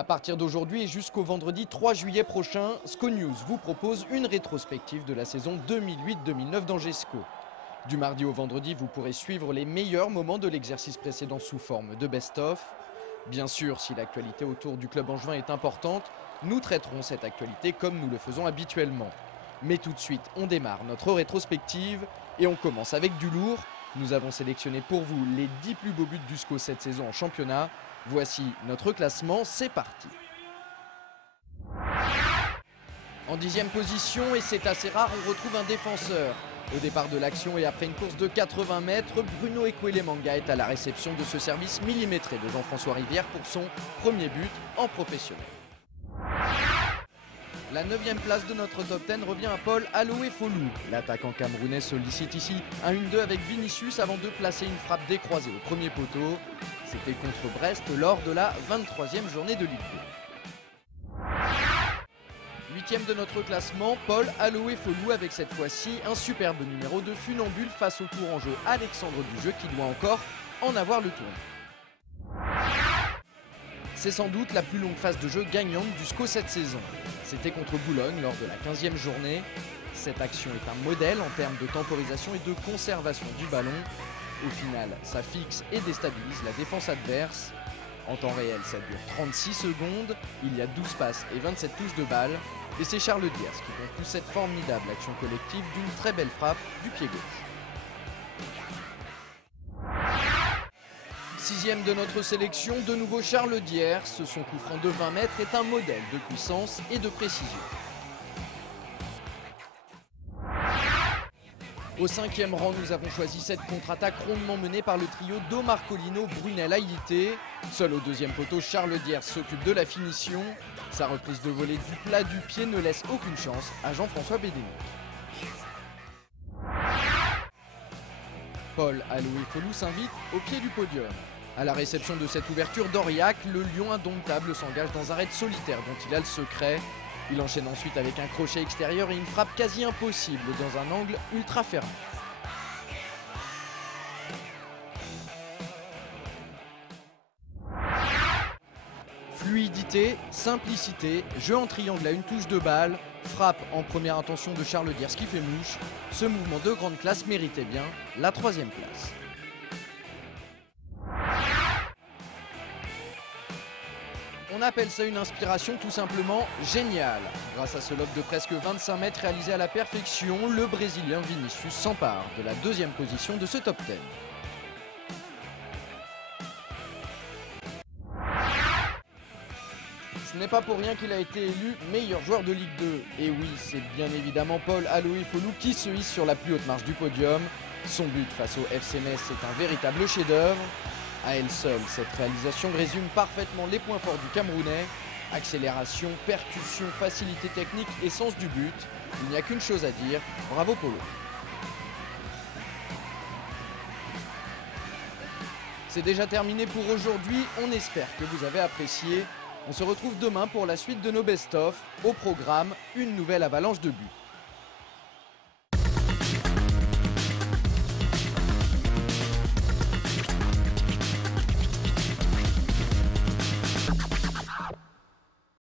À partir d'aujourd'hui et jusqu'au vendredi 3 juillet prochain, SCO News vous propose une rétrospective de la saison 2008-2009 d'Angesco. Du mardi au vendredi, vous pourrez suivre les meilleurs moments de l'exercice précédent sous forme de best-of. Bien sûr, si l'actualité autour du club angevin est importante, nous traiterons cette actualité comme nous le faisons habituellement. Mais tout de suite, on démarre notre rétrospective et on commence avec du lourd. Nous avons sélectionné pour vous les 10 plus beaux buts du SCO cette saison en championnat. Voici notre classement, c'est parti. En 10e position, et c'est assez rare, on retrouve un défenseur. Au départ de l'action et après une course de 80 mètres, Bruno Ekwelemanga est à la réception de ce service millimétré de Jean-François Rivière pour son premier but en professionnel. La 9e place de notre top 10 revient à Paul Aloé-Folou. L'attaquant camerounais sollicite ici un 1-2 avec Vinicius avant de placer une frappe décroisée au premier poteau. C'était contre Brest lors de la 23e journée de Ligue 2. 8e de notre classement, Paul Aloé-Folou avec cette fois-ci un superbe numéro de funambule face au tourangeau Alexandre Dujeu qui doit encore en avoir le tournis. C'est sans doute la plus longue phase de jeu gagnante du SCO cette saison. C'était contre Boulogne lors de la 15e journée. Cette action est un modèle en termes de temporisation et de conservation du ballon. Au final, ça fixe et déstabilise la défense adverse. En temps réel, ça dure 36 secondes, il y a 12 passes et 27 touches de balle. Et c'est Charles Diers qui conclut cette formidable action collective d'une très belle frappe du pied gauche. 6e de notre sélection, de nouveau Charles Diers. Son coup franc de 20 mètres est un modèle de puissance et de précision. Au 5e rang, nous avons choisi cette contre-attaque rondement menée par le trio d'Omarcolino, Brunel, Haïlité. Seul au deuxième poteau, Charles Diers s'occupe de la finition. Sa reprise de volée du plat du pied ne laisse aucune chance à Jean-François Bédénic. Paul Aloé-Folou s'invite au pied du podium. À la réception de cette ouverture d'Aurillac, le lion indomptable s'engage dans un raid solitaire dont il a le secret. Il enchaîne ensuite avec un crochet extérieur et une frappe quasi impossible dans un angle ultra fermé. Fluidité, simplicité, jeu en triangle à une touche de balle, frappe en première intention de Charles Diers qui fait mouche. Ce mouvement de grande classe méritait bien la 3e place. On appelle ça une inspiration tout simplement géniale. Grâce à ce lob de presque 25 mètres réalisé à la perfection, le Brésilien Vinicius s'empare de la 2e position de ce top 10. Ce n'est pas pour rien qu'il a été élu meilleur joueur de Ligue 2. Et oui, c'est bien évidemment Paul Aloé-Folou qui se hisse sur la plus haute marche du podium. Son but face au FC Metz est un véritable chef-d'œuvre. À elle seule, cette réalisation résume parfaitement les points forts du Camerounais. Accélération, percussion, facilité technique et sens du but. Il n'y a qu'une chose à dire, bravo Polo. C'est déjà terminé pour aujourd'hui, on espère que vous avez apprécié. On se retrouve demain pour la suite de nos best-of. Au programme, une nouvelle avalanche de buts.